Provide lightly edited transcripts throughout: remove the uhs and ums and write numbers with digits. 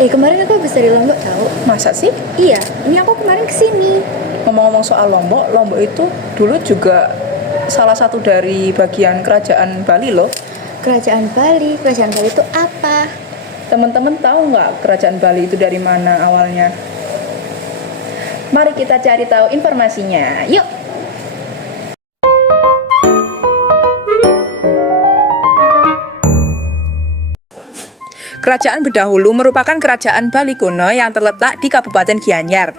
Kemarin aku habis dari Lombok tahu. Masa sih? Iya, ini aku kemarin kesini. Ngomong-ngomong soal Lombok, Lombok itu dulu juga salah satu dari bagian kerajaan Bali loh. Kerajaan Bali itu apa? Teman-teman tahu nggak kerajaan Bali itu dari mana awalnya? Mari kita cari tahu informasinya. Yuk! Kerajaan Bedahulu merupakan kerajaan Bali kuno yang terletak di Kabupaten Gianyar.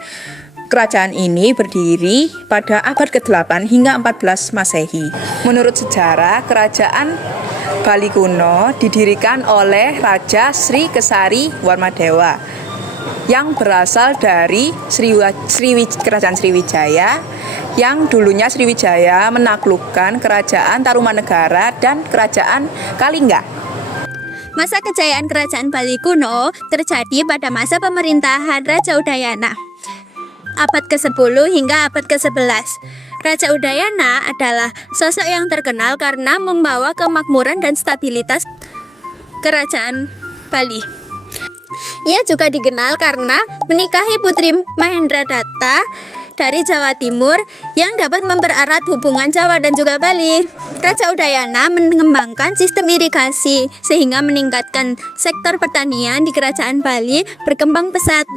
Kerajaan ini berdiri pada abad ke-8 hingga 14 Masehi. Menurut sejarah, kerajaan Bali kuno didirikan oleh Raja Sri Kesari Warmadewa yang berasal dari Kerajaan Sriwijaya, yang dulunya Sriwijaya menaklukkan Kerajaan Tarumanegara dan Kerajaan Kalingga. Masa kejayaan kerajaan Bali kuno terjadi pada masa pemerintahan Raja Udayana, abad ke-10 hingga abad ke-11. Raja Udayana adalah sosok yang terkenal karena membawa kemakmuran dan stabilitas kerajaan Bali. Ia juga dikenal karena menikahi putri Mahendradatta dari Jawa Timur yang dapat mempererat hubungan Jawa dan juga Bali. Raja Udayana mengembangkan sistem irigasi sehingga meningkatkan sektor pertanian di kerajaan Bali berkembang pesat.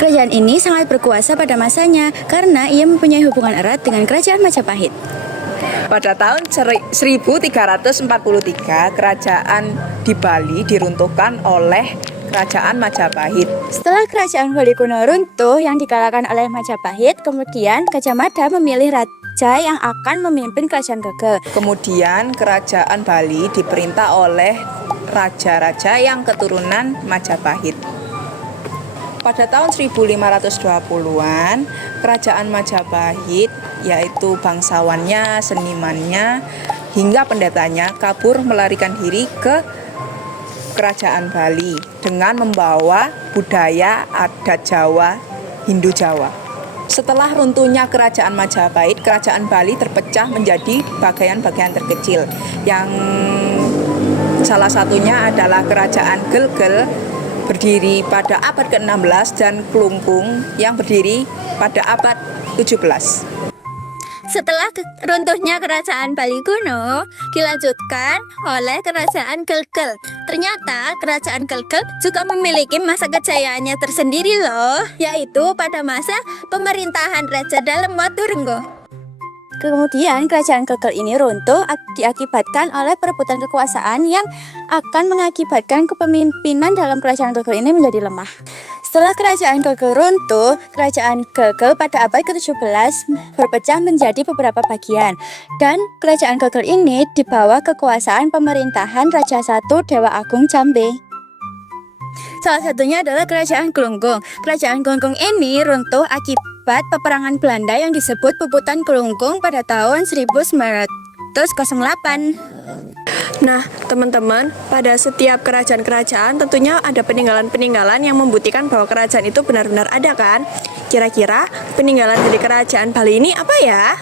Kerajaan ini sangat berkuasa pada masanya karena ia mempunyai hubungan erat dengan kerajaan Majapahit. Pada tahun 1343, kerajaan di Bali diruntuhkan oleh Kerajaan Majapahit. Setelah kerajaan Bali kuno runtuh yang dikalahkan oleh Majapahit, kemudian Gajah Mada memilih raja yang akan memimpin kerajaan Gegel. Kemudian kerajaan Bali diperintah oleh raja-raja yang keturunan Majapahit. Pada tahun 1520-an, kerajaan Majapahit, yaitu bangsawannya, senimannya, hingga pendetanya kabur melarikan diri ke kerajaan Bali dengan membawa budaya adat Jawa, Hindu Jawa. Setelah runtuhnya kerajaan Majapahit, kerajaan Bali terpecah menjadi bagian-bagian terkecil, yang salah satunya adalah kerajaan Gelgel berdiri pada abad ke-16 dan Klungkung yang berdiri pada abad 17. Setelah runtuhnya kerajaan Bali kuno, dilanjutkan oleh kerajaan Gelgel. Ternyata kerajaan Gelgel juga memiliki masa kejayaannya tersendiri loh, yaitu pada masa pemerintahan Raja Dalem Waturenggo. Kemudian kerajaan Gegel ini runtuh diakibatkan oleh perebutan kekuasaan yang akan mengakibatkan kepemimpinan dalam kerajaan Gegel ini menjadi lemah. Setelah kerajaan Gegel runtuh, kerajaan Gegel pada abad ke-17 berpecah menjadi beberapa bagian, dan kerajaan Gegel ini di bawah kekuasaan pemerintahan Raja I Dewa Agung Jambe. Salah satunya adalah kerajaan Klungkung. Kerajaan Klungkung ini runtuh akibat peperangan Belanda yang disebut Puputan Klungkung pada tahun 1908. Nah, teman-teman, pada setiap kerajaan-kerajaan tentunya ada peninggalan-peninggalan yang membuktikan bahwa kerajaan itu benar-benar ada kan? Kira-kira peninggalan dari kerajaan Bali ini apa ya?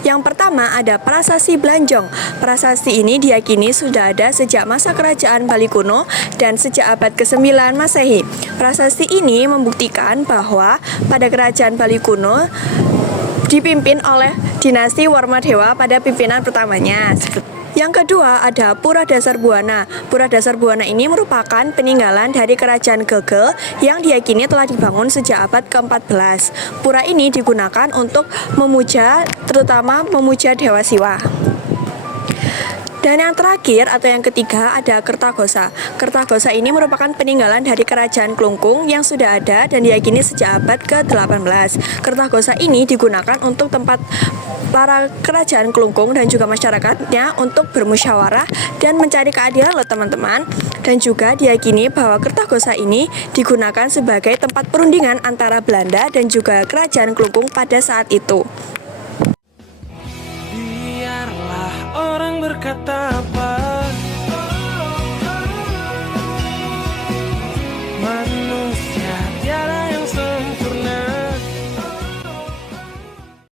Yang pertama ada Prasasti Blanjong. Prasasti ini diyakini sudah ada sejak masa kerajaan Bali kuno dan sejak abad ke-9 Masehi. Prasasti ini membuktikan bahwa pada kerajaan Bali kuno dipimpin oleh dinasti Warmadewa pada pimpinan pertamanya. Yang kedua ada Pura Dasar Buana. Pura Dasar Buana ini merupakan peninggalan dari kerajaan Gegel yang diyakini telah dibangun sejak abad ke-14. Pura ini digunakan untuk memuja, terutama memuja Dewa Siwa. Dan yang terakhir atau yang ketiga ada Kertagosa. Kertagosa ini merupakan peninggalan dari kerajaan Klungkung yang sudah ada dan diyakini sejak abad ke-18. Kertagosa ini digunakan untuk tempat para kerajaan Klungkung dan juga masyarakatnya untuk bermusyawarah dan mencari keadilan loh teman-teman. Dan juga diyakini bahwa Kertagosa ini digunakan sebagai tempat perundingan antara Belanda dan juga kerajaan Klungkung pada saat itu. Biarlah orang berkata